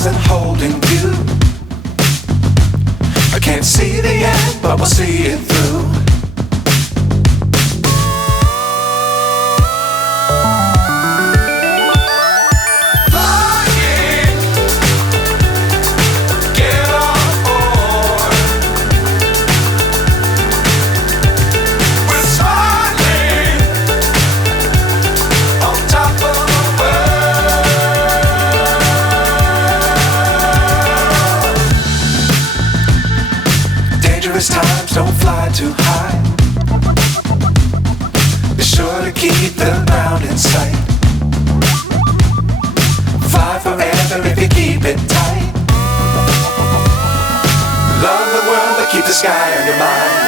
stars and holding you. I can't see the end, but we'll see it through. Times don't fly too high. Be sure to keep the ground in sight. Fly forever if you keep it tight. Love the world but keep the sky on your mind.